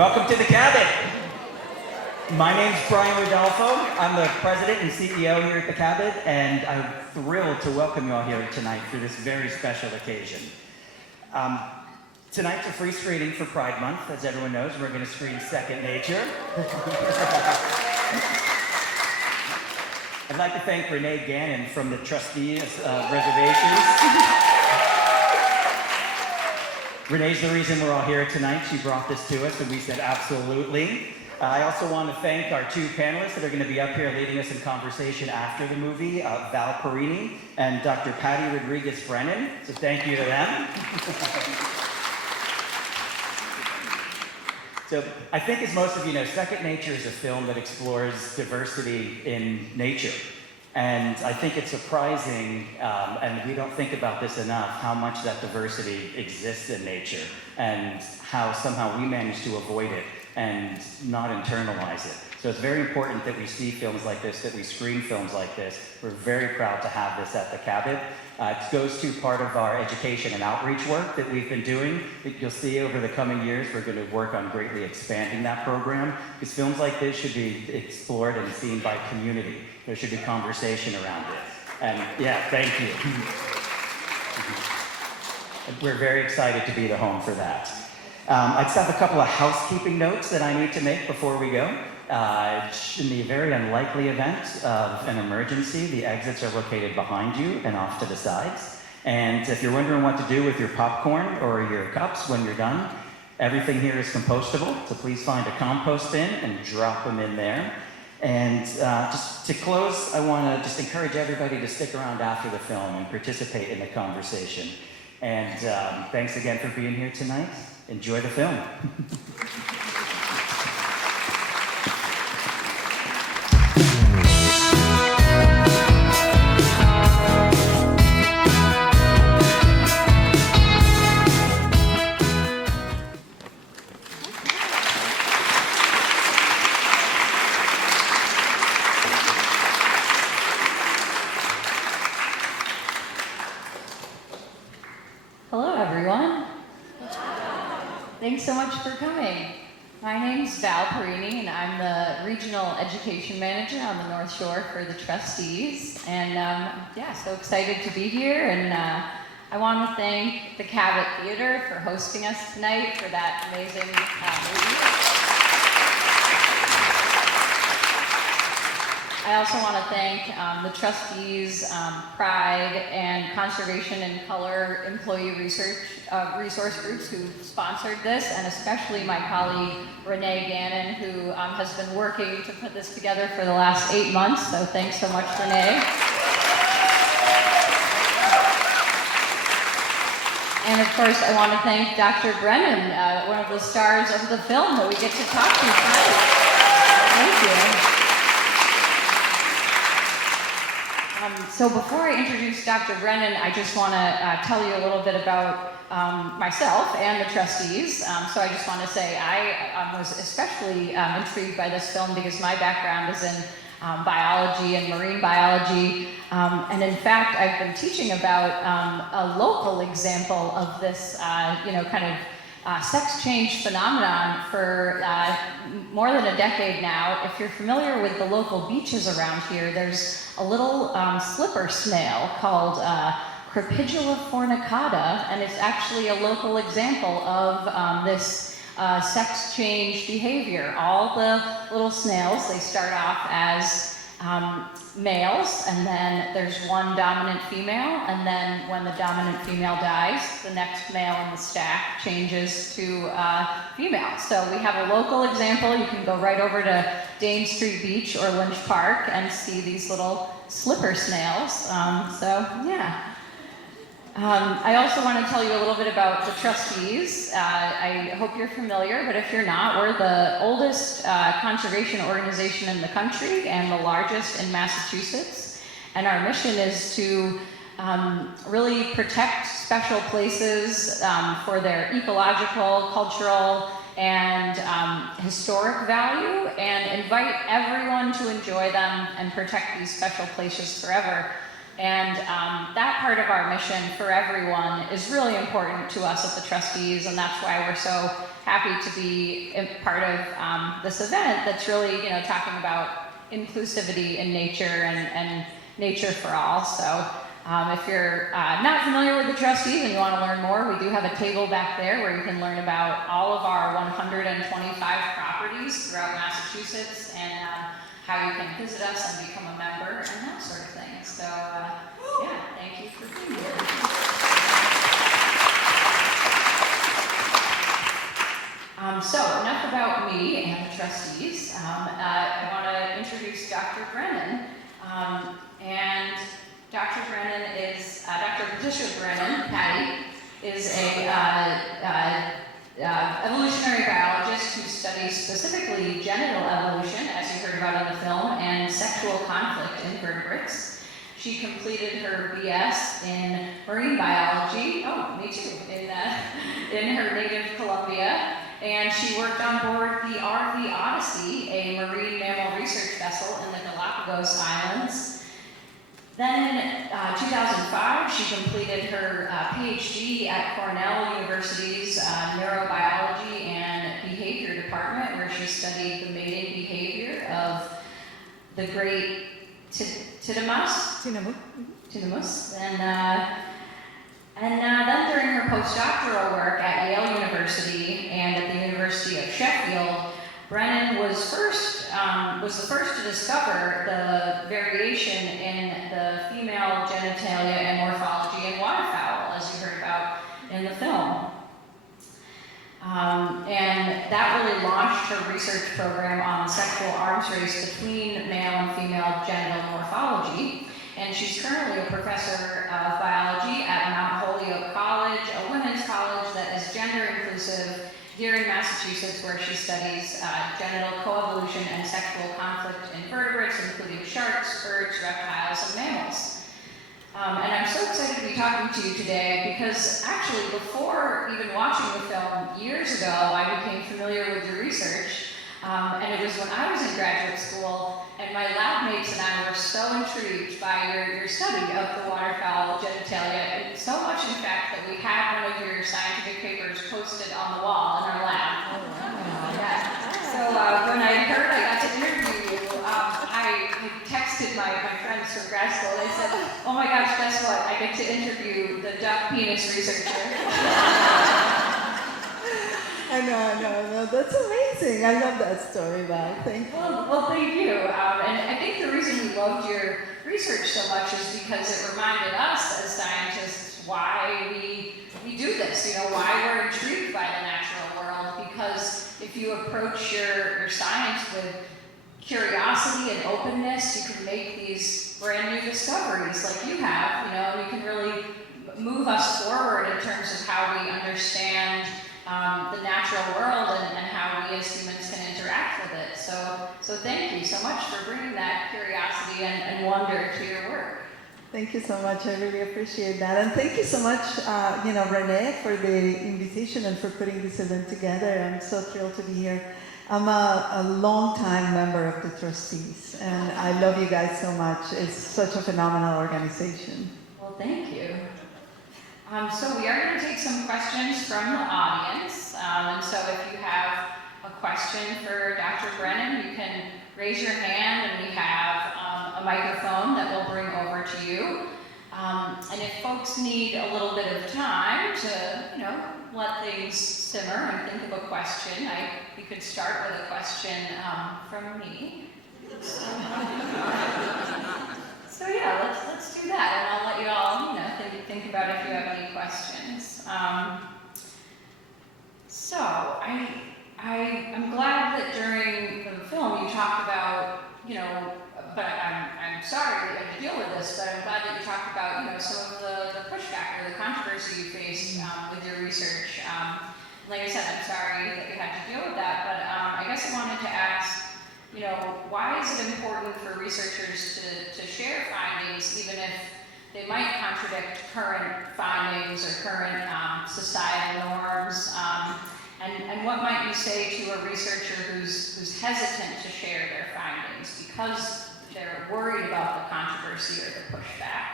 Welcome to the Cabot. My name's Brian Rodolfo. I'm the president and CEO here at the Cabot, and I'm thrilled to welcome you all here tonight for this very special occasion. Tonight's a free screening for Pride Month. As everyone knows, we're going to screen Second Nature. I'd like to thank Renee Gannon from the trustees of reservations. Renee's the reason we're all here tonight. She brought this to us, and we said absolutely. I also want to thank our two panelists that are going to be up here leading us in conversation after the movie, Val Perini and Dr. Patty Rodriguez-Brennan. So thank you to them. So I think, as most of you know, Second Nature is a film that explores diversity in nature. And I think it's surprising, and we don't think about this enough, how much that diversity exists in nature and how somehow we manage to avoid it and not internalize it. So it's very important that we see films like this, that we screen films like this. We're very proud to have this at the Cabot. It goes to part of our education and outreach work that we've been doing. You'll see over the coming years, we're going to work on greatly expanding that program, because films like this should be explored and seen by community. There should be conversation around it. And yeah, thank you. We're very excited to be the home for that. I just have a couple of housekeeping notes that I need to make before we go. In the very unlikely event of an emergency, the exits are located behind you and off to the sides. And if you're wondering what to do with your popcorn or your cups when you're done, everything here is compostable, so please find a compost bin and drop them in there. And just to close, I want to just encourage everybody to stick around after the film and participate in the conversation. And thanks again for being here tonight. Enjoy the film. Hello, everyone. Thanks so much for coming. My name's Val Perini, and I'm the Regional Education Manager on the North Shore for the trustees. And yeah, so excited to be here. And I want to thank the Cabot Theater for hosting us tonight for that amazing movie. I also want to thank the trustees, Pride, and Conservation and Color employee resource groups who sponsored this, and especially my colleague Renee Gannon, who has been working to put this together for the last 8 months. So thanks so much, Renee. And of course, I want to thank Dr. Brennan, one of the stars of the film that we get to talk to tonight. Thank you. So before I introduce Dr. Brennan, I just want to tell you a little bit about myself and the trustees. So I just want to say I was especially intrigued by this film because my background is in biology and marine biology. And in fact, I've been teaching about a local example of this, kind of sex change phenomenon for more than a decade now. If you're familiar with the local beaches around here, there's a little slipper snail called Crepidula fornicata, and it's actually a local example of this sex change behavior. All the little snails, they start off as males, and then there's one dominant female, and then when the dominant female dies, the next male in the stack changes to female. So we have a local example. You can go right over to Dane Street Beach or Lynch Park and see these little slipper snails. I also want to tell you a little bit about the trustees. I hope you're familiar, but if you're not, we're the oldest conservation organization in the country and the largest in Massachusetts. And our mission is to really protect special places for their ecological, cultural, and historic value, and invite everyone to enjoy them and protect these special places forever. And that part of our mission for everyone is really important to us at the trustees, and that's why we're so happy to be a part of this event that's really, talking about inclusivity in nature and nature for all. So if you're not familiar with the trustees and you want to learn more, we do have a table back there where you can learn about all of our 125 properties throughout Massachusetts and how you can visit us and become a member and that sort of thing. So yeah, thank you for being here. So enough about me and the trustees. I want to introduce Dr. Brennan. And Dr. Brennan is, Dr. Patricia Brennan, Patty, is a evolutionary biologist who studies specifically genital evolution, as you heard about in the film, and sexual conflict in vertebrates. She completed her BS in marine biology, me too, in her native Colombia, and she worked on board the RV Odyssey, a marine mammal research vessel in the Galapagos Islands. Then in 2005, she completed her PhD at Cornell University's Neurobiology and Behavior Department, where she studied the mating behavior of the great tinamous. And then during her postdoctoral work at Yale University and at the University of Sheffield, Brennan was the first to discover the variation in the female genitalia and morphology in waterfowl, as you heard about in the film. And that really launched her research program on sexual arms race between male and female genital morphology. And she's currently a professor of biology at Mount Holyoke College, a women's college that is gender inclusive here in Massachusetts, where she studies genital coevolution and sexual conflict in vertebrates, including sharks, birds, reptiles, and mammals. And I'm so excited to be talking to you today because actually before even watching the film years ago, I became familiar with your research. And it was when I was in graduate school, and my lab mates and I were so intrigued by your study of the waterfowl genitalia, and so much in fact that we had one of your scientific papers posted on the wall in our lab. Oh, wow. Yeah. So when I heard I got to interview you, I texted my friends from grad school. They said, "Oh my gosh, guess what? I get to interview the duck penis researcher." I know, that's amazing. I love that story, Val. Thank you. Well, thank you. And I think the reason we loved your research so much is because it reminded us as scientists why we do this, why we're intrigued by the natural world. Because if you approach your science with curiosity and openness, you can make these brand new discoveries like you have, and you can really move us forward in terms of how we understand the natural world and how we as humans can interact with it. So thank you so much for bringing that curiosity and wonder to your work. Thank you so much. I really appreciate that. And thank you so much, Renee, for the invitation and for putting this event together. I'm so thrilled to be here. I'm a long-time member of the trustees, and I love you guys so much. It's such a phenomenal organization. Well, thank you. So we are going to take some questions from the audience. And so if you have a question for Dr. Brennan, you can raise your hand, and we have a microphone that we'll bring over to you. And if folks need a little bit of time to, let things simmer and think of a question, we could start with a question from me. So yeah, let's do that, and I'll let you all, think about if you have any questions. So I'm glad that during the film you talked about, but I'm sorry that you had to deal with this, but I'm glad that you talked about, some of the pushback or the controversy you faced with your research. Like I said, I'm sorry that you had to deal with that, but I guess I wanted to ask, why is it important for researchers to share findings, even if they might contradict current findings or current societal norms? And what might you say to a researcher who's hesitant to share their findings because they're worried about the controversy or the pushback?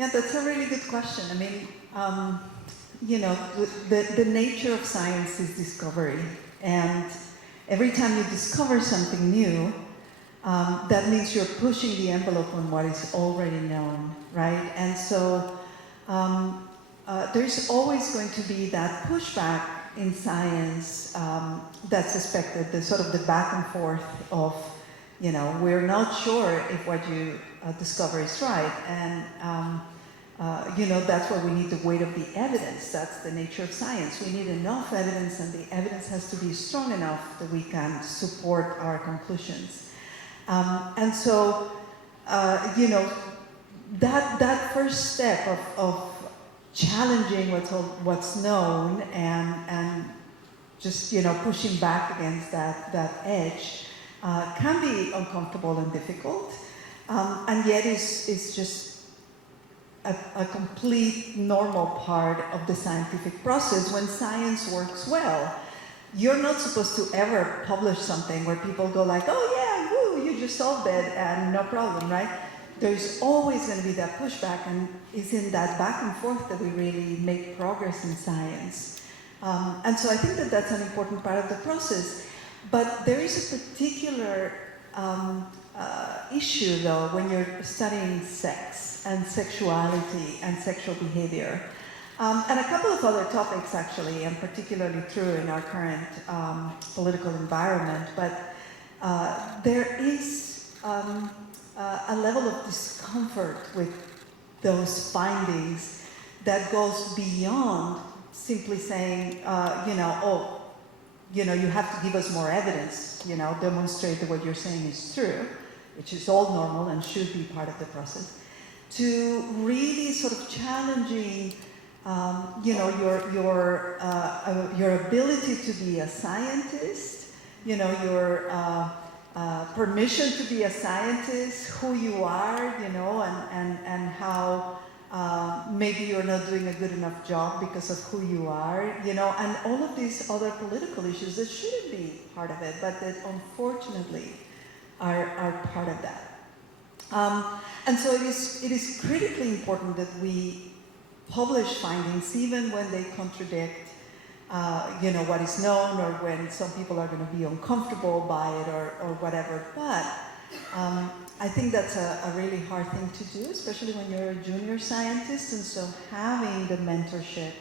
Yeah, that's a really good question. I mean, you know, the nature of science is discovery. And every time you discover something new, that means you're pushing the envelope on what is already known, right? And so there's always going to be that pushback in science that's expected, the sort of the back and forth of, you know, we're not sure if what you discover is right. And, you know, that's why we need the weight of the evidence. That's the nature of science. We need enough evidence, and the evidence has to be strong enough that we can support our conclusions. And so, you know, that first step of challenging what's known and just, you know, pushing back against that edge can be uncomfortable and difficult, and yet is just a complete normal part of the scientific process. When science works well, you're not supposed to ever publish something where people go like, oh yeah, woo, you just solved it and no problem, right? There's always going to be that pushback, and it's in that back and forth that we really make progress in science. And so I think that that's an important part of the process. But there is a particular issue, though, when you're studying sex and sexuality and sexual behavior. And a couple of other topics, actually, and particularly true in our current political environment. But there is a level of discomfort with those findings that goes beyond simply saying, you know, oh, you know, you have to give us more evidence, you know, demonstrate that what you're saying is true, which is all normal and should be part of the process, to really sort of challenging, you know, your ability to be a scientist, you know, your permission to be a scientist, who you are, you know, and how maybe you're not doing a good enough job because of who you are, you know, and all of these other political issues that shouldn't be part of it, but that unfortunately are part of that. And so it is critically important that we publish findings even when they contradict you know, what is known, or when some people are going to be uncomfortable by it, or whatever. But I think that's a really hard thing to do, especially when you're a junior scientist. And so having the mentorship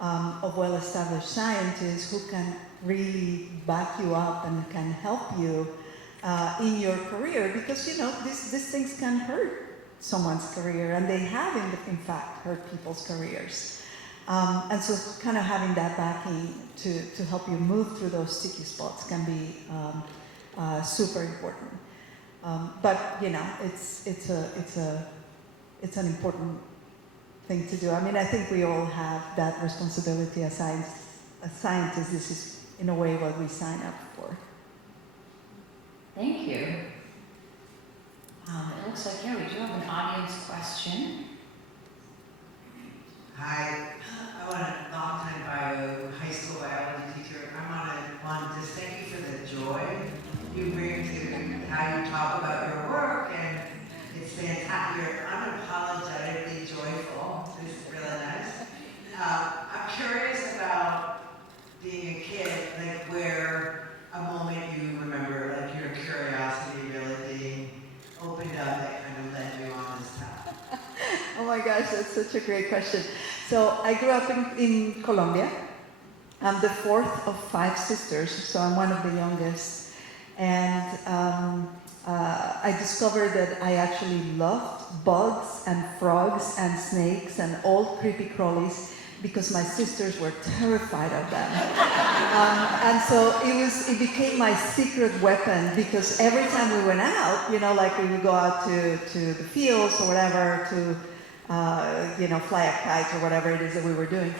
of well-established scientists who can really back you up and can help you in your career, because, you know, these things can hurt someone's career, and they have in fact hurt people's careers. And so kind of having that backing to help you move through those sticky spots can be super important. But, you know, it's an important thing to do. I mean, I think we all have that responsibility as scientists. This is, in a way, what we sign up for. Thank you. It looks like, yeah, we do have an audience question. Hi, I'm a long-time high school biology teacher. I want to just thank you for the joy you bring to how you talk about your work, and it's fantastic. You're unapologetically joyful. This is really nice. I'm curious about being a kid, like where a moment you remember, like your curiosity really being opened up that kind of led you on this path. Oh my gosh, that's such a great question. So I grew up in Colombia. I'm the fourth of 5 sisters, so I'm one of the youngest. And I discovered that I actually loved bugs and frogs and snakes and all creepy crawlies because my sisters were terrified of them. And so it became my secret weapon, because every time we went out, you know, like we would go out to the fields or whatever to, you know, fly a kite or whatever it is that we were doing.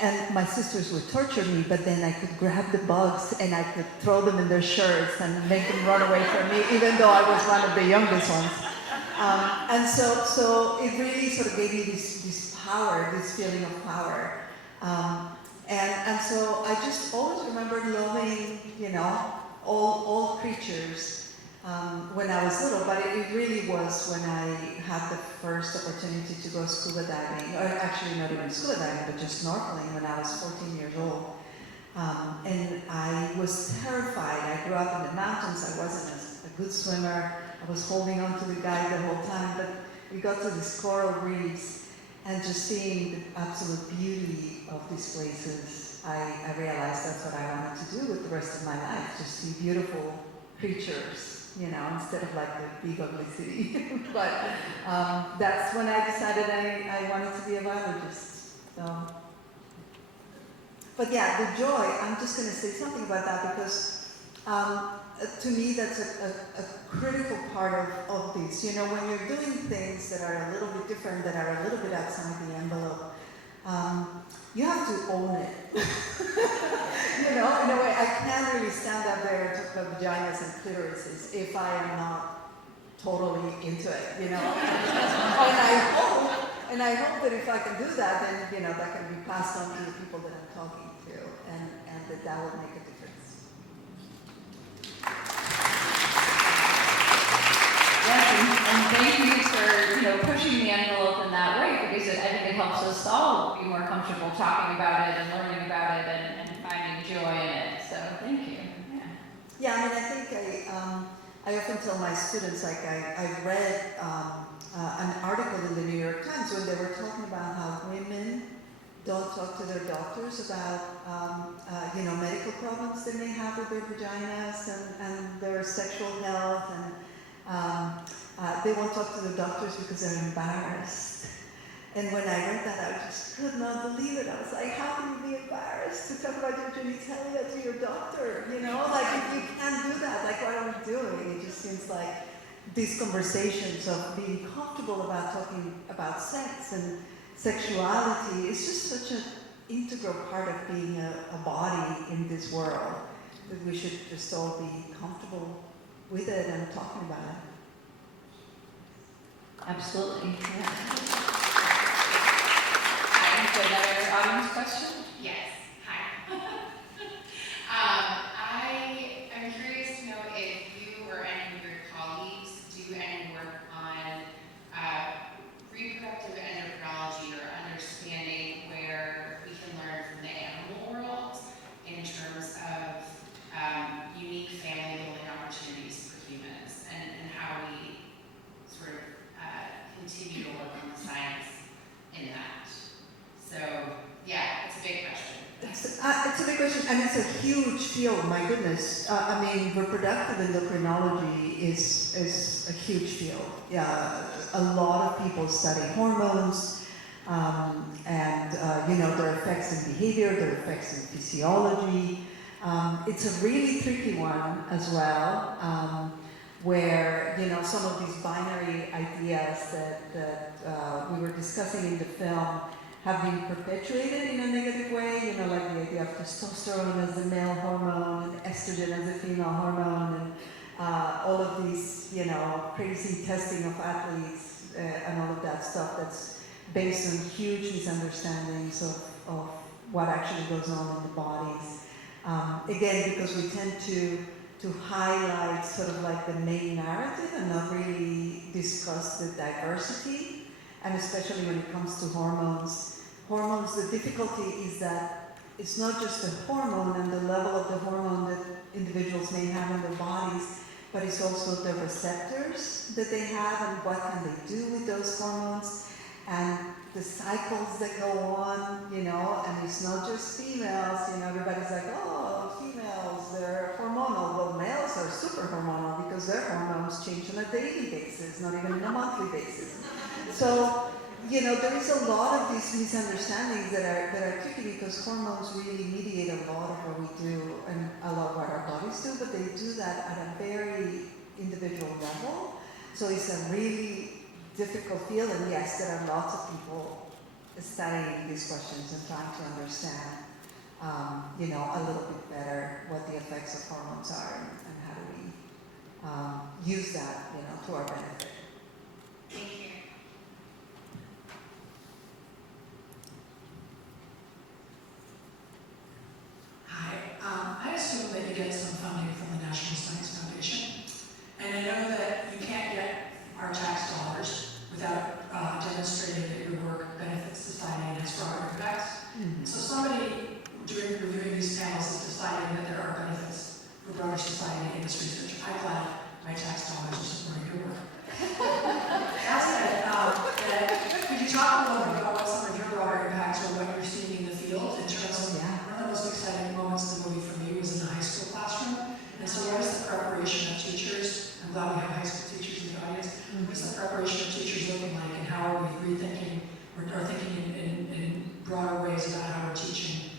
And my sisters would torture me, but then I could grab the bugs and I could throw them in their shirts and make them run away from me, even though I was one of the youngest ones. And so it really sort of gave me this power, this feeling of power. And so I just always remembered loving, you know, all creatures. when I was little, but it really was when I had the first opportunity to go scuba diving, or actually not even scuba diving, but just snorkeling when I was 14 years old. And I was terrified. I grew up in the mountains. I wasn't a good swimmer. I was holding on to the guide the whole time, but we got to these coral reefs and just seeing the absolute beauty of these places, I realized that's what I wanted to do with the rest of my life, just see beautiful creatures, you know, instead of like the big ugly city. But that's when I decided I wanted to be a biologist. So. But yeah, the joy, I'm just going to say something about that because to me that's a critical part of this. You know, when you're doing things that are a little bit different, that are a little bit outside the envelope, you have to own it. You know, in a way, I can't really stand up there and talk about vaginas and clitorises if I am not totally into it, you know. And I hope that if I can do that, then, you know, that can be passed on to the people that I'm talking to, and that will make a difference. Yes, and thank you for, you know, pushing the envelope in that way, because I think it helps us all be more comfortable talking about it and learning about it and finding joy in it. So thank you. Yeah, I mean, I think I often tell my students, like I read an article in the New York Times when they were talking about how women don't talk to their doctors about, you know, medical problems they may have with their vaginas and their sexual health, and they won't talk to the doctors because they're embarrassed. And when I read that, I just could not believe it. I was like, how can you be embarrassed to talk about your genitalia to your doctor? You know, like if you can't do that, like what are we doing? It just seems like these conversations of being comfortable about talking about sex and sexuality is just such an integral part of being a body in this world that we should just all be comfortable with it and talking about it. Absolutely. Yeah. Another audience question? Yes. Hi. I'm curious to know if you or any of your colleagues do any work on reproductive endocrinology or understanding where we can learn from the animal world in terms of unique family building opportunities for humans and how we sort of continue to work on the science in that. So, yeah, it's a big question. It's a big question, and it's a huge field, my goodness. I mean, reproductive endocrinology is a huge field. Yeah, a lot of people study hormones, and you know, their effects in behavior, their effects in physiology. It's a really tricky one as well, where, you know, some of these binary ideas that we were discussing in the film have been perpetuated in a negative way, you know, like the idea of testosterone as the male hormone and estrogen as the female hormone, and all of these, you know, crazy testing of athletes and all of that stuff that's based on huge misunderstandings of what actually goes on in the bodies. Again, because we tend to highlight sort of like the main narrative and not really discuss the diversity. And especially when it comes to hormones. Hormones, the difficulty is that it's not just the hormone and the level of the hormone that individuals may have in their bodies, but it's also the receptors that they have and what can they do with those hormones and the cycles that go on, you know, and it's not just females, you know, everybody's like, oh, females, they're hormonal. Well, males are super hormonal because their hormones change on a daily basis, not even on a monthly basis. So, you know, there is a lot of these misunderstandings that are tricky because hormones really mediate a lot of what we do and a lot of what our bodies do, but they do that at a very individual level. So it's a really difficult field, and yes, there are lots of people studying these questions and trying to understand, you know, a little bit better what the effects of hormones are and how do we use that, you know, to our benefit. Thank you. Hi, I assume that you get some funding from the National Science Foundation. And rethinking or thinking in broader ways about how we're teaching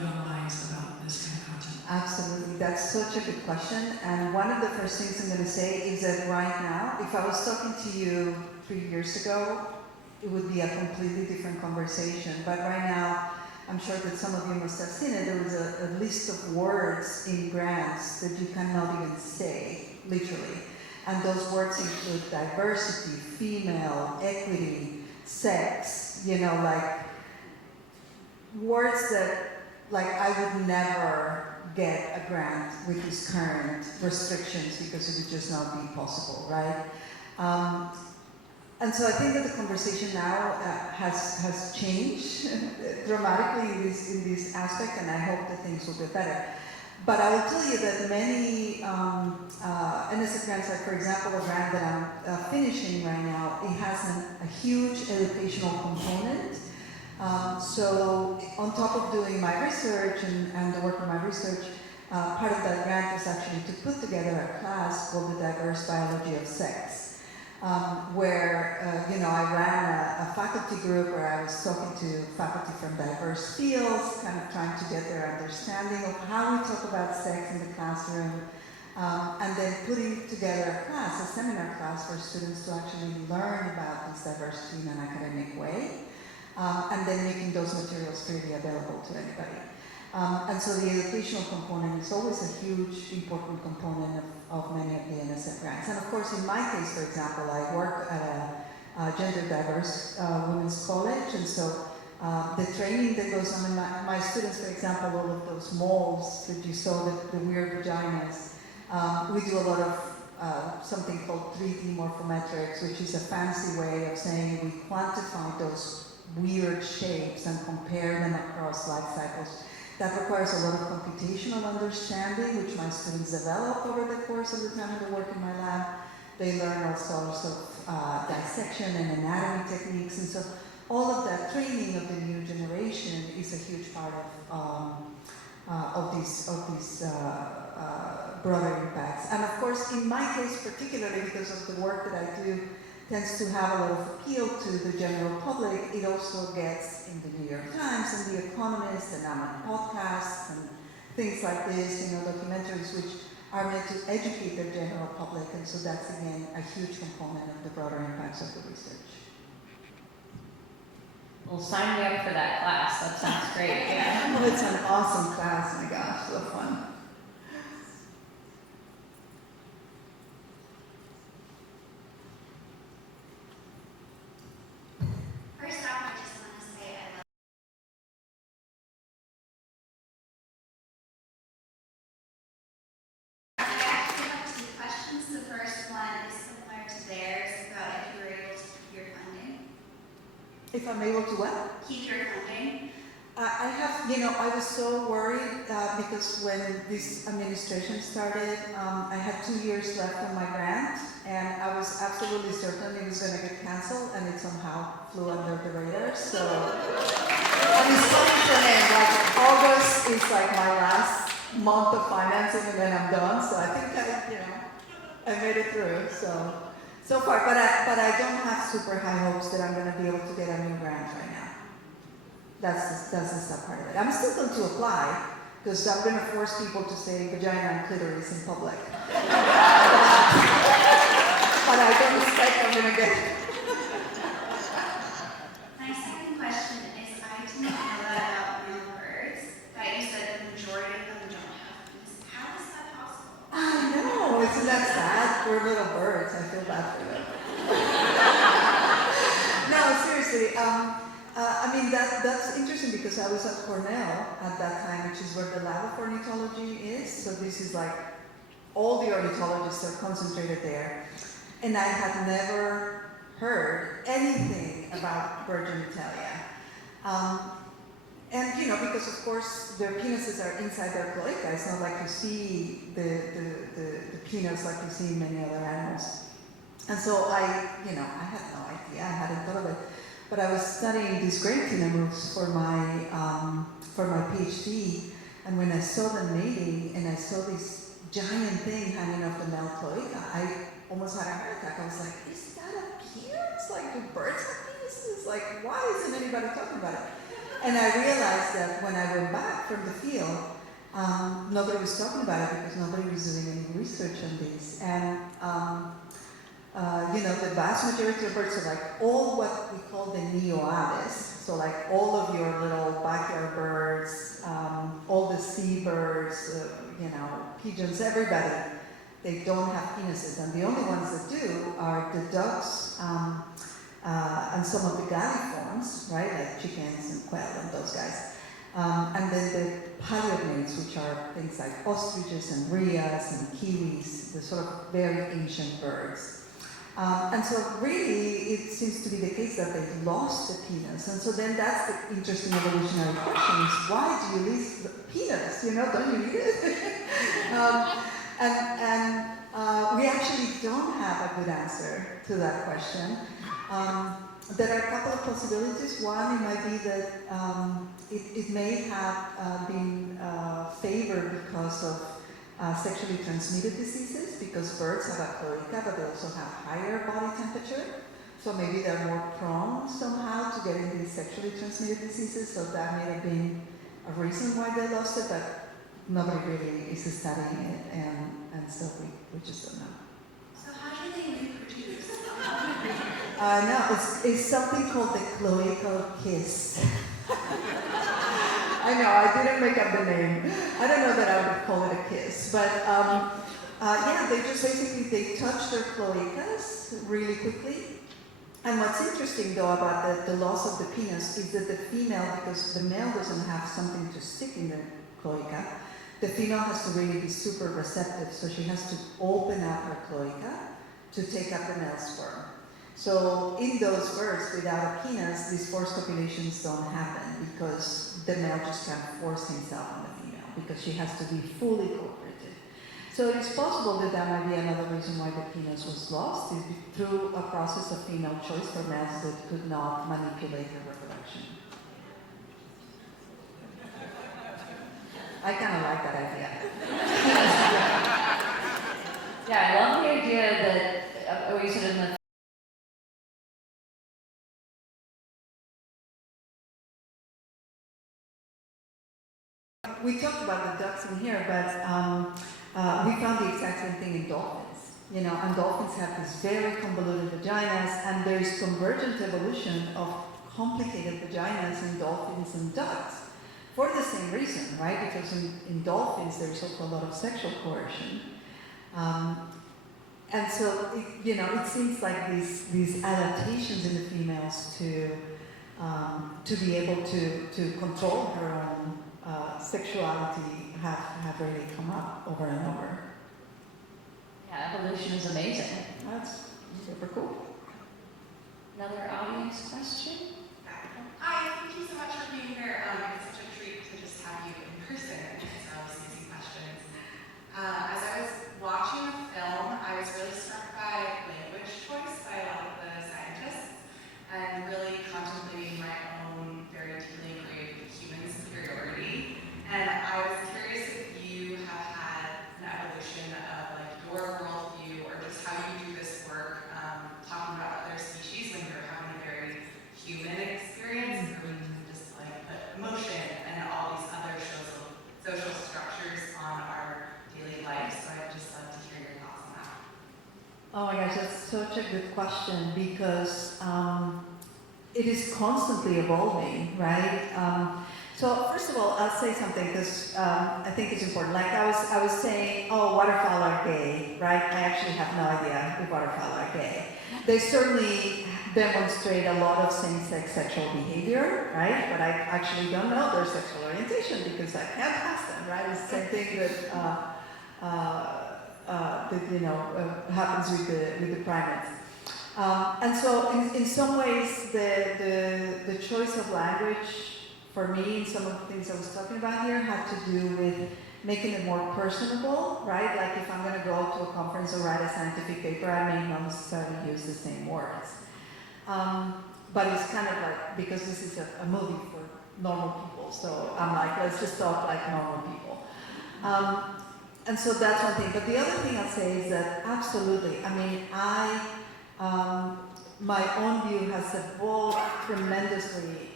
young minds about this kind of content? Absolutely, that's such a good question. And one of the first things I'm going to say is that right now, if I was talking to you 3 years ago, it would be a completely different conversation. But right now, I'm sure that some of you must have seen it. There was a list of words in grants that you cannot even say, literally. And those words include diversity, female, equity, sex, like words that I would never get a grant with these current restrictions because it would just not be possible, right? And so I think that the conversation now has changed dramatically in this aspect, and I hope that things will get better. But I will tell you that many NSF grants, like for example, a grant that I'm finishing right now, it has a huge educational component. So on top of doing my research and the work of my research, part of that grant is actually to put together a class called the Diverse Biology of Sex. Where I ran a faculty group where I was talking to faculty from diverse fields, kind of trying to get their understanding of how we talk about sex in the classroom, and then putting together a class, a seminar class for students to actually learn about this diversity in an academic way, and then making those materials freely available to anybody. And so the educational component is always a huge, important component of many of the NSF grants. And of course, in my case, for example, I work at a gender diverse women's college, and so the training that goes on in my students, for example, all of those molds that you saw, the weird vaginas, we do a lot of something called 3D morphometrics, which is a fancy way of saying we quantify those weird shapes and compare them across life cycles. That requires a lot of computational understanding, which my students develop over the course of the time they work in my lab. They learn all sorts of dissection and anatomy techniques, and so all of that training of the new generation is a huge part of these broader impacts. And of course, in my case particularly, because of the work that I do, tends to have a lot of appeal to the general public. It also gets in the New York Times and The Economist, and I'm on podcasts and things like this, documentaries which are meant to educate the general public, and so that's again a huge component of the broader impacts of the research. Well, sign me up for that class. That sounds great. Yeah. Oh, it's an awesome class, my gosh, so fun. First off, I just want to say I love I actually have 2 questions. The first one is similar to theirs about if you were able to keep your funding. If I'm able to what? Keep your funding. I have, I was so worried because when this administration started, I had 2 years left on my grant, and I was absolutely certain it was going to get canceled, and it somehow flew under the radar. So, and it's coming to an end. Like August is like my last month of financing, and then I'm done. So I think I made it through. So far, but I don't have super high hopes that I'm going to be able to get a new grant right now. That's the stuff part of it. I'm still going to apply, because I'm going to force people to say vagina and clitoris in public. But I don't expect I'm going to get it. My second question is, I didn't know that about male birds, that you said the majority of them don't have penis. How is that possible? I know, isn't that sad? We're little birds, I feel bad for them. No, seriously, that's interesting because I was at Cornell at that time, which is where the lab of ornithology is. So this is like, all the ornithologists are concentrated there. And I had never heard anything about bird genitalia. And because of course their penises are inside their cloaca. It's not like you see the penis like you see in many other animals. And so I had no idea. I hadn't thought of it. But I was studying these great moves for my PhD, and when I saw them mating and I saw this giant thing hanging off the male cloaca, I almost had a heart attack. I was like, is that a penis? Like, do birds have penises? Like, why isn't anybody talking about it? And I realized that when I went back from the field, nobody was talking about it because nobody was doing any research on these. And the vast majority of birds are like all what we call the neo-aves. So like all of your little backyard birds, all the seabirds, pigeons, everybody, they don't have penises. And the only ones that do are the ducks and some of the galliforms, right? Like chickens and quail and those guys. And then the paleognates, which are things like ostriches and rheas and kiwis, the sort of very ancient birds. And so really, it seems to be the case that they've lost the penis. And so then that's the interesting evolutionary question is, why do you lose the penis? Don't you need it? We actually don't have a good answer to that question. There are a couple of possibilities. One, it might be that it may have been favored because of sexually transmitted diseases, because birds have a cloaca, but they also have higher body temperature. So maybe they're more prone somehow to getting these sexually transmitted diseases. So that may have been a reason why they lost it, but nobody really is studying it, and so we just don't know. So how do they reproduce? No, it's something called the cloacal kiss. I know, I didn't make up the name. I don't know that I would call it a kiss, but they just basically, they touch their cloacas really quickly. And what's interesting though about the loss of the penis is that the female, because the male doesn't have something to stick in the cloaca, the female has to really be super receptive, so she has to open up her cloaca to take up the male sperm. So in those birds without a penis, these forced copulations don't happen because the male just can't force himself on the female because she has to be fully cooperative. So it's possible that that might be another reason why the penis was lost, is through a process of female choice for males that could not manipulate their reproduction. I kind of like that idea. Yeah, I love the idea that what you said in the we talked about the ducks in here, but we found the exact same thing in dolphins. And dolphins have these very convoluted vaginas, and there's convergent evolution of complicated vaginas in dolphins and ducks for the same reason, right? Because in dolphins, there's also a lot of sexual coercion. And so, it seems like these adaptations in the females to be able to control her own sexuality have really come up over and over. Yeah, evolution is amazing. That's super cool. Another audience question? Hi, thank you so much for being here. It's such a treat to just have you in person and answer all these amazing questions. As I was watching the film, I was really struck by language choice by a lot of the scientists and really contemplating my own very deeply ingrained human superiority. And I was curious if you have had an evolution of your worldview or just how you do this work, talking about other species when you're having a very human experience, where we can just put emotion and all these other social structures on our daily life. So I'd just love to hear your thoughts on that. Oh my gosh, that's such a good question because it is constantly evolving, right? So first of all, I'll say something because I think it's important. Like I was saying, oh, waterfowl are gay, right? I actually have no idea if waterfowl are gay. They certainly demonstrate a lot of same-sex sexual behavior, right? But I actually don't know their sexual orientation because I can't ask them, right? It's the same thing that happens with the primates. And so in some ways, the choice of language for me, some of the things I was talking about here have to do with making it more personable, right? Like if I'm going to go to a conference or write a scientific paper, I may not necessarily use the same words. But it's kind of like, because this is a movie for normal people, so I'm like, let's just talk like normal people. And so that's one thing. But the other thing I'll say is that absolutely, I mean, my own view has evolved tremendously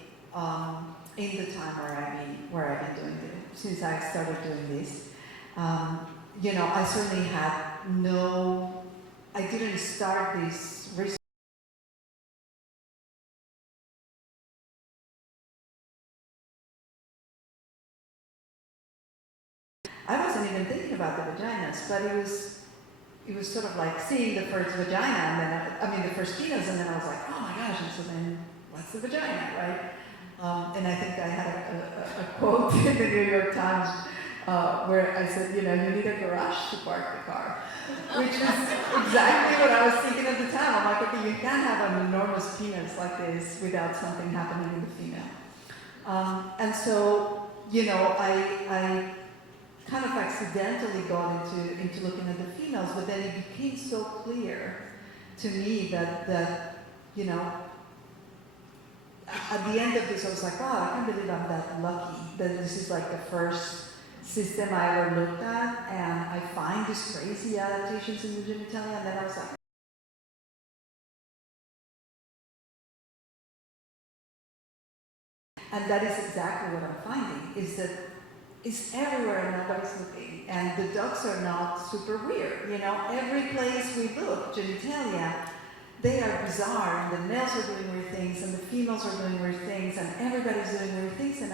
in the time where I've been doing it, since I started doing this. You know, I certainly had I didn't start this research. I wasn't even thinking about the vaginas, but it was sort of like seeing the first vagina, and then the first penis, and then I was like, oh my gosh, and so then what's the vagina, right? And I think I had a quote in the New York Times where I said, you know, you need a garage to park the car, which is exactly what I was thinking at the time. I'm like, okay, you can't have an enormous penis like this without something happening in the female. And so, you know, I kind of accidentally got into looking at the females, but then it became so clear to me that you know, at the end of this, I was like, wow, I can't believe I'm that lucky that this is like the first system I ever looked at, and I find these crazy adaptations in the genitalia, and then I was like, and that is exactly what I'm finding, is that it's everywhere and nobody's looking. And the ducks are not super weird. You know, every place we look, genitalia, they are bizarre, and the males are doing weird things, and the females are doing weird things, and everybody's doing weird things. And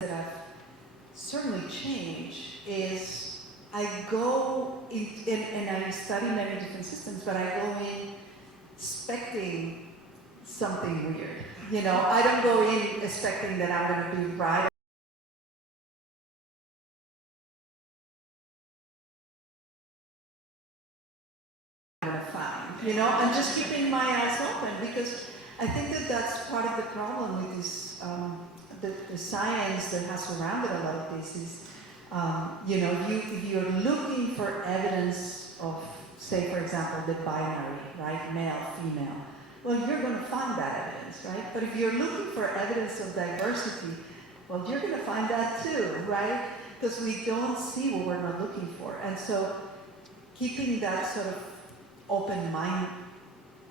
that I've certainly changed is I go in, and I study many different systems, but I go in expecting something weird. You know, I don't go in expecting that I'm going to be right. I'm going to find, you know, I'm just keeping my eyes open, because I think that that's part of the problem with this, the science that has surrounded a lot of this is, you know, if you're looking for evidence of, say, for example, the binary, right, male, female, well, you're going to find that evidence, right? But if you're looking for evidence of diversity, well, you're going to find that too, right? Because we don't see what we're not looking for. And so keeping that sort of open mind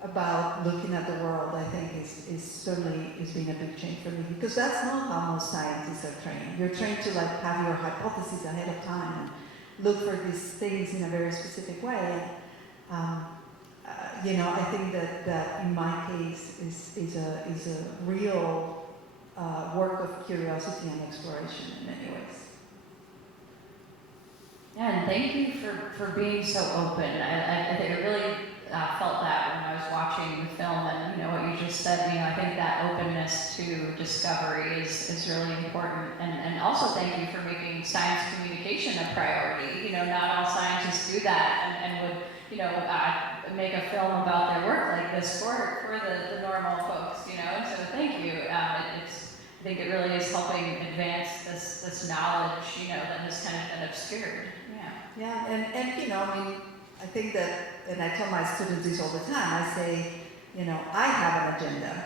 about looking at the world, I think, is certainly been a big change for me, because that's not how most scientists are trained. You're trained to like have your hypotheses ahead of time and look for these things in a very specific way. You know, I think that in my case is a real work of curiosity and exploration in many ways. Yeah, and thank you for being so open. I think I really felt that when I was watching the film, and you know what you just said. You know, I think that openness to discovery is really important. And also thank you for making science communication a priority. You know, not all scientists do that, and would, you know, make a film about their work like this for the normal folks. You know, and so thank you. I think it really is helping advance this knowledge, you know, that has kind of been obscured. Yeah, and you know, I mean, I think that, and I tell my students this all the time, I say, you know, I have an agenda.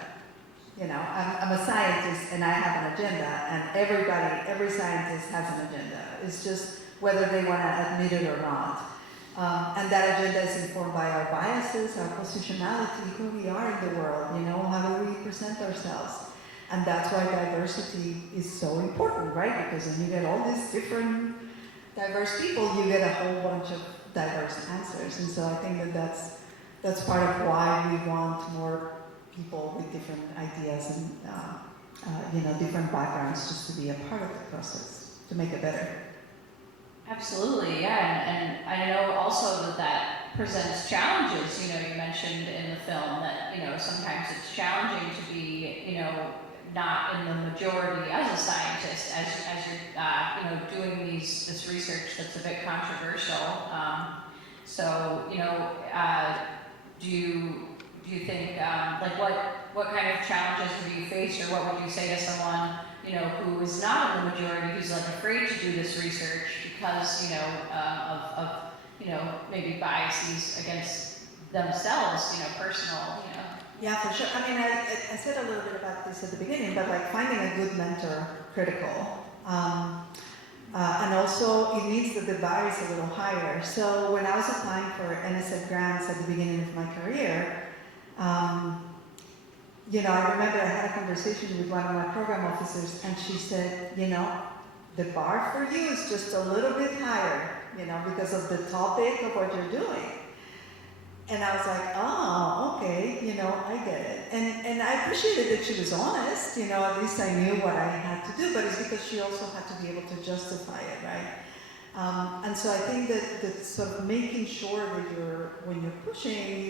You know, I'm a scientist and I have an agenda, and every scientist has an agenda. It's just whether they want to admit it or not. And that agenda is informed by our biases, our positionality, who we are in the world, you know, how do we present ourselves. And that's why diversity is so important, right? Because when you get all these different diverse people, you get a whole bunch of diverse answers. And so I think that that's part of why we want more people with different ideas and you know, different backgrounds, just to be a part of the process to make it better. Absolutely, yeah, and I know also that presents challenges. You know, you mentioned in the film that, you know, sometimes it's challenging to be, you know, not in the majority as a scientist, as you're, you know, doing this research that's a bit controversial. So, you know, do you think, like, what kind of challenges have you faced, or what would you say to someone, you know, who is not in the majority, who's like afraid to do this research because, you know, of you know, maybe biases against themselves, you know, personal, you know? Yeah, for sure. I mean, I said a little bit about this at the beginning, but like finding a good mentor, critical. And also, it means that the bar is a little higher. So when I was applying for NSF grants at the beginning of my career, I remember I had a conversation with one of my program officers, and she said, the bar for you is just a little bit higher, because of the topic of what you're doing. And I was like, oh, okay, I get it. And I appreciated that she was honest, at least I knew what I had to do, but it's because she also had to be able to justify it, right? And so I think that sort of making sure that when you're pushing,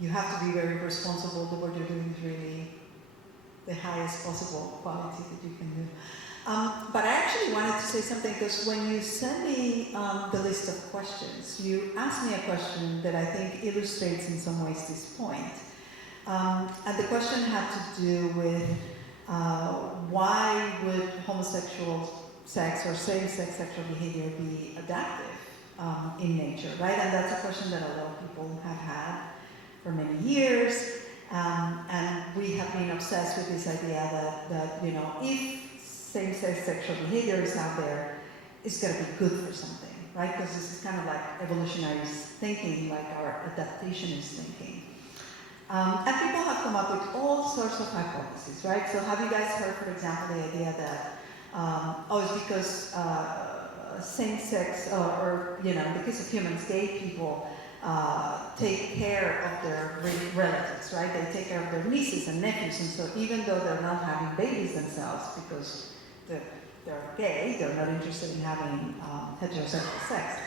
you have to be very responsible that what you're doing is really the highest possible quality that you can do. But I actually wanted to say something, because when you send me the list of questions, you asked me a question that I think illustrates in some ways this point. And the question had to do with why would homosexual sex or same-sex sexual behavior be adaptive in nature, right? And that's a question that a lot of people have had for many years. And we have been obsessed with this idea that if same-sex sexual behavior is out there, it's got to be good for something, right? Because this is kind of like evolutionary thinking, like our adaptationist thinking. And people have come up with all sorts of hypotheses, right? So have you guys heard, for example, the idea that, it's because same-sex, or in the case of humans, gay people, take care of their relatives, right? They take care of their nieces and nephews, and so even though they're not having babies themselves because they're gay, they're not interested in having heterosexual sex,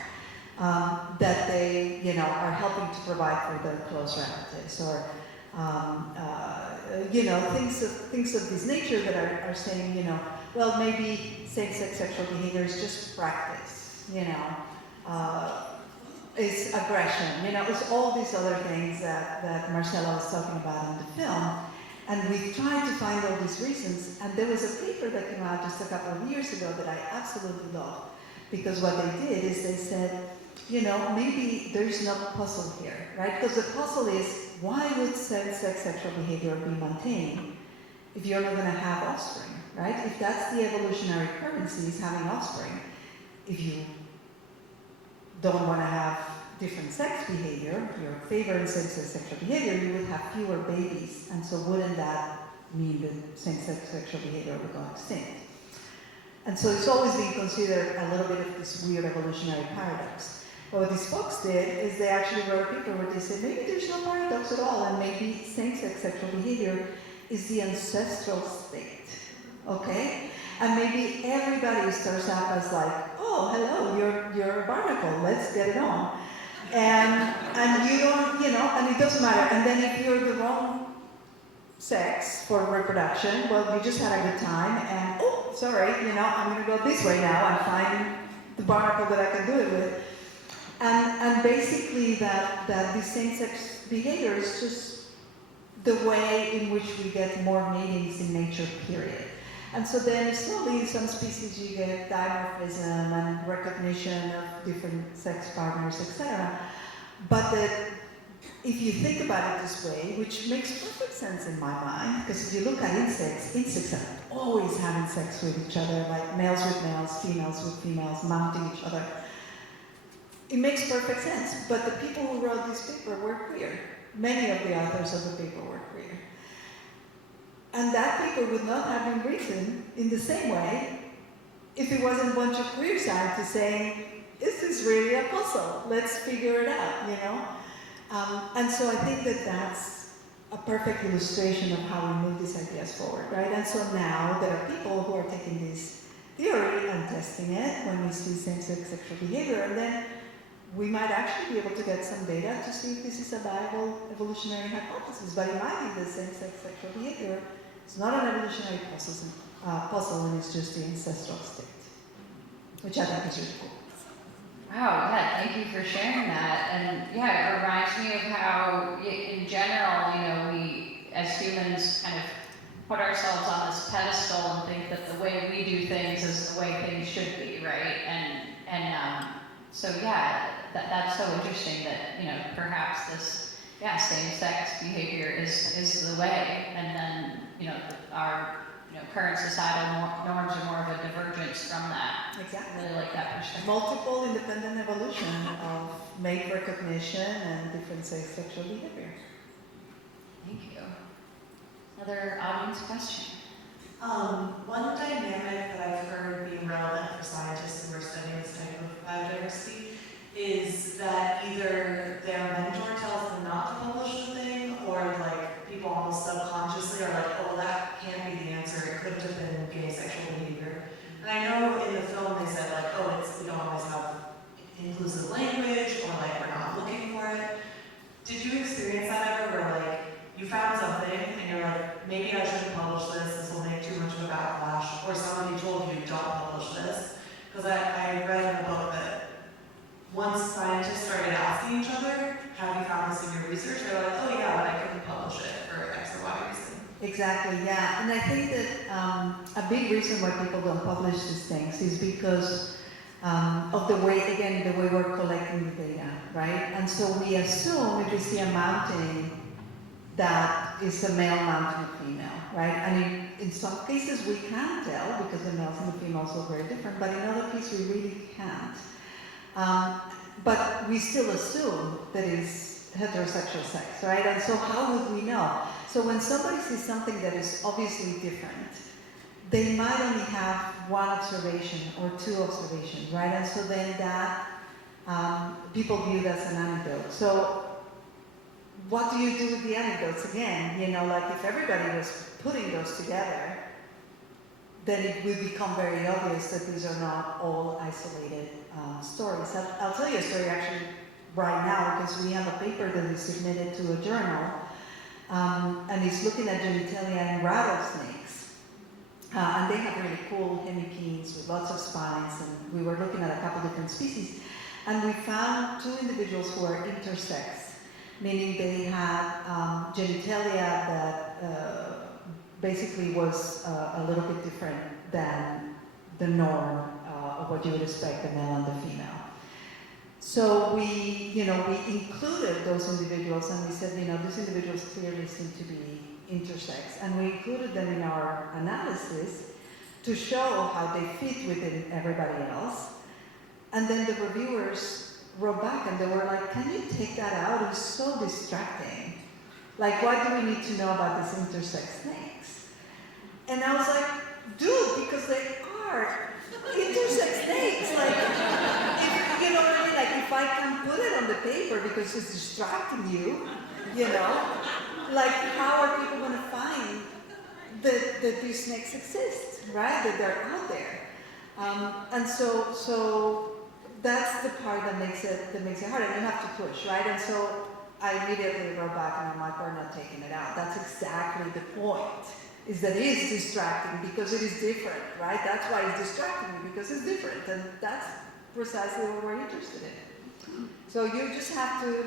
that they, are helping to provide for their close relatives, or things of this nature that are saying, well, maybe same-sex sexual behavior is just practice, is aggression, it's all these other things that Marcela was talking about in the film. And we tried to find all these reasons, and there was a paper that came out just a couple of years ago that I absolutely loved, because what they did is they said, maybe there's no puzzle here, right? Because the puzzle is, why would same-sex sexual behavior be maintained if you're not going to have offspring, right? If that's the evolutionary currency, is having offspring, if you don't want to have different sex behavior, you're favoring same-sex sexual behavior, you would have fewer babies. And so wouldn't that mean that same-sex sexual behavior would go extinct? And so it's always been considered a little bit of this weird evolutionary paradox. But what these folks did is they actually wrote a paper where they said, maybe there's no paradox at all, and maybe same-sex sexual behavior is the ancestral state, okay? And maybe everybody starts out as like, oh, hello, you're a barnacle, let's get it on. And you don't, and it doesn't matter. And then if you're the wrong sex for reproduction, well, you just had a good time, and oh, sorry, I'm gonna go this way now and find the barnacle that I can do it with. And basically that the same-sex behavior is just the way in which we get more matings in nature, period. And so then slowly in some species you get dimorphism and recognition of different sex partners, etc. But if you think about it this way, which makes perfect sense in my mind, because if you look at insects are always having sex with each other, like males with males, females with females, mounting each other. It makes perfect sense, but the people who wrote this paper were queer. Many of the authors of the paper were queer. And that paper would not have been written in the same way if it wasn't a bunch of queer scientists saying, this is really a puzzle, let's figure it out, And so I think that that's a perfect illustration of how we move these ideas forward, right? And so now there are people who are taking this theory and testing it when we see same-sex sexual behavior, and then we might actually be able to get some data to see if this is a viable evolutionary hypothesis. But it might be the same-sex sexual behavior. It's not an evolutionary puzzle, and it's just the ancestral state, which I think is really cool. Wow, yeah, thank you for sharing that. And yeah, it reminds me of how, in general, we as humans kind of put ourselves on this pedestal and think that the way we do things is the way things should be, right? So yeah, that's so interesting that, perhaps this, same-sex behavior is the way, and then, our current societal norms are more of a divergence from that. I Exactly. really like that perspective. Multiple independent evolution of mate recognition and different sexual behavior. Thank you. Another audience question? One dynamic that I've heard being relevant for scientists who are studying this type of biodiversity is that either their mentor tells them not to publish the thing, or like people almost subconsciously are like, oh, that can't be the answer, it could have been gay sexual behavior. And I know in the film they said like, oh, we don't always have inclusive language, or like we're not looking for it. Did you experience that ever where like you found something and you're like, maybe I shouldn't publish this will make too much of a backlash, or somebody told you don't publish this? Because I read in a book that once scientists started asking each other, have you found this in your research? They're like, oh yeah, but I couldn't publish it for X or Y reason. Exactly, yeah. And I think that a big reason why people don't publish these things is because of the way, again, the way we're collecting the data, right? And so we assume if we see a mounting, that is a male mounting a female, right? And in some cases we can tell because the males and the females are very different, but in other cases we really can't. But we still assume that it's heterosexual sex, right? And so how would we know? So when somebody sees something that is obviously different, they might only have one observation or two observations, right? And so then that people view that as an anecdote. So what do you do with the anecdotes again? Like if everybody was putting those together, then it would become very obvious that these are not all isolated stories. I'll tell you a story actually right now because we have a paper that we submitted to a journal and it's looking at genitalia and rattlesnakes. And they have really cool hemipenes with lots of spines, and we were looking at a couple different species. And we found two individuals who are intersex, meaning they had genitalia that basically was a little bit different than the norm of what you would expect, the male and the female. So we included those individuals and we said, these individuals clearly seem to be intersex. And we included them in our analysis to show how they fit within everybody else. And then the reviewers wrote back and they were like, can you take that out? It's so distracting. Like, why do we need to know about these intersex snakes? And I was like, dude, because they are intersex snakes. Like, if, you know what I mean? Like, if I can put it on the paper because it's distracting you, like, how are people going to find that these snakes exist, right? That they're out there. And so that's the part that makes it hard, and you have to push, right? And so I immediately wrote back and I'm like, we're not taking it out. That's exactly the point, is that it is distracting because it is different, right? That's why it's distracting me, because it's different, and that's precisely what we're interested in. So you just have to,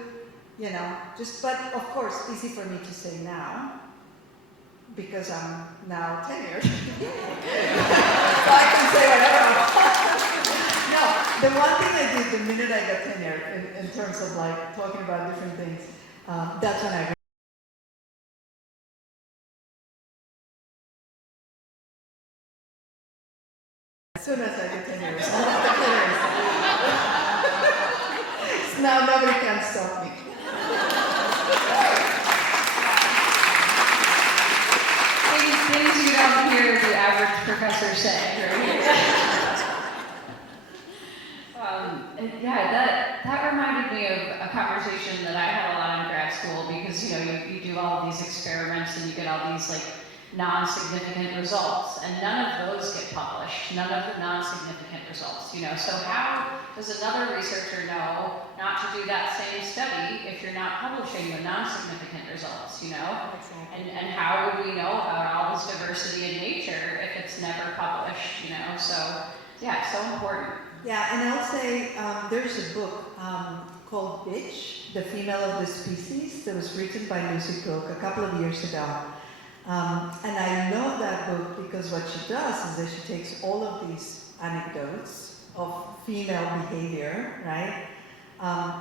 but of course, easy for me to say now, because I'm now tenured. So I can say whatever I want. No, the one thing I did the minute I got tenured, in terms of like talking about different things, that's when I as soon as I get tenured, so now nobody can stop me. Things you don't hear the average professor say, right? That reminded me of a conversation that I had a lot in grad school, because you do all of these experiments and you get all these like non-significant results, and none of those get published, none of the non-significant results, So how does another researcher know not to do that same study if you're not publishing the non-significant results, Exactly. And how would we know about all this diversity in nature if it's never published, So, yeah, so important. Yeah, and I'll say there's a book called Bitch, The Female of the Species, that was written by Lucy Cook a couple of years ago. And I love that book because what she does is that she takes all of these anecdotes of female behavior, right?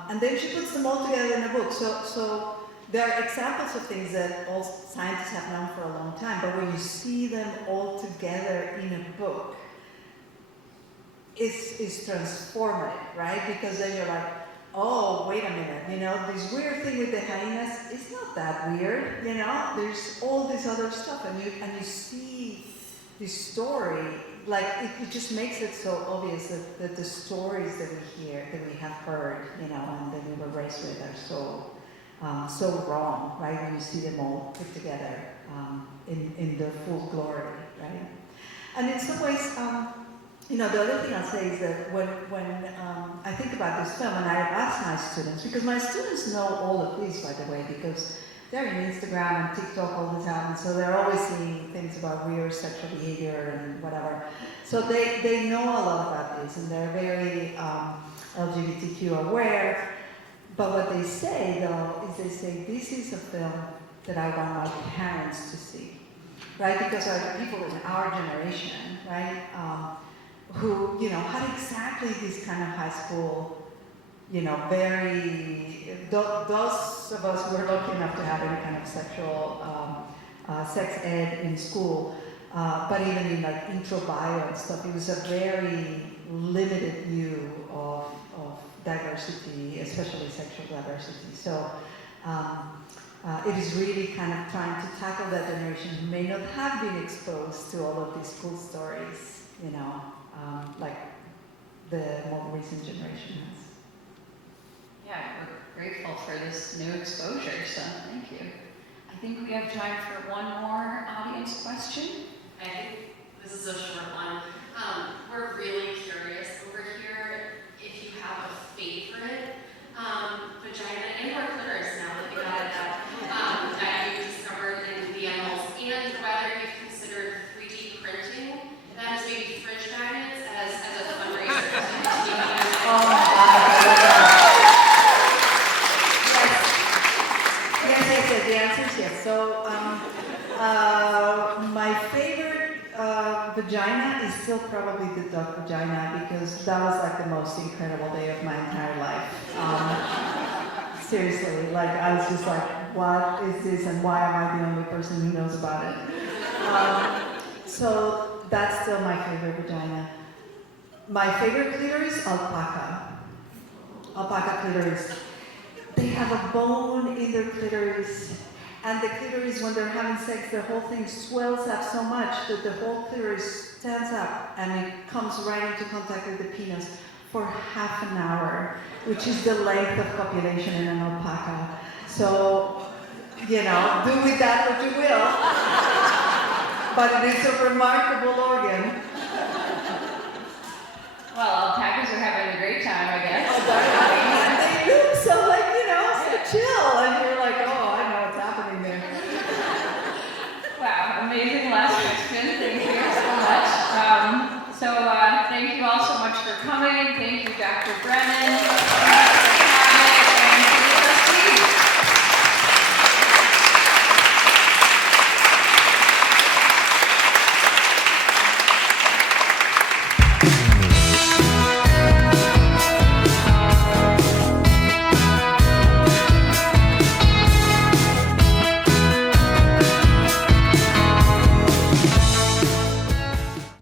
And then she puts them all together in a book. So there are examples of things that all scientists have known for a long time, but when you see them all together in a book, it's transformative, right? Because then you're like, oh, wait a minute, you know, this weird thing with the hyenas, it's not that weird, you know? There's all this other stuff, and you see this story, like, it just makes it so obvious that the stories that we hear, that we have heard, you know, and that we were raised with are so wrong, right? When you see them all put together in their full glory, right? And in some ways, you know, the other thing I'll say is that when I think about this film, and I ask my students, because my students know all of this, by the way, because they're in Instagram and TikTok all the time, and so they're always seeing things about weird sexual behavior and whatever. So they know a lot about this, and they're very LGBTQ aware. But what they say, though, is they say, this is a film that I want my parents to see, right? Because there are people in our generation, right, who, you know, had exactly this kind of high school, you know, those of us who were lucky enough to have any kind of sexual, sex ed in school, but even in like intro bio and stuff, it was a very limited view of diversity, especially sexual diversity. So it is really kind of trying to tackle that generation who may not have been exposed to all of these cool stories, you know, like the more recent generation has. Yeah, we're grateful for this new exposure, so thank you. I think we have time for one more audience question. I think this is a short one. We're really curious over here if you have a favorite vagina and/or clitoris now that we got it out, that you discovered in the animals, and whether you've considered 3D printing them as maybe fridge magnets as a fundraiser to Oh my God. Yes, the answer is yes. So, my favorite vagina is still probably the duck vagina, because that was like the most incredible day of my entire life. Seriously, like I was just like, what is this, and why am I the only person who knows about it? So that's still my favorite vagina. My favorite clitoris, alpaca. Alpaca clitoris. They have a bone in their clitoris, and the clitoris, when they're having sex, the whole thing swells up so much that the whole clitoris stands up and it comes right into contact with the penis for half an hour, which is the length of copulation in an alpaca. So, you know, do with that what you will. But it is a remarkable organ. Well, alpacas are having a great time, I guess. Oh,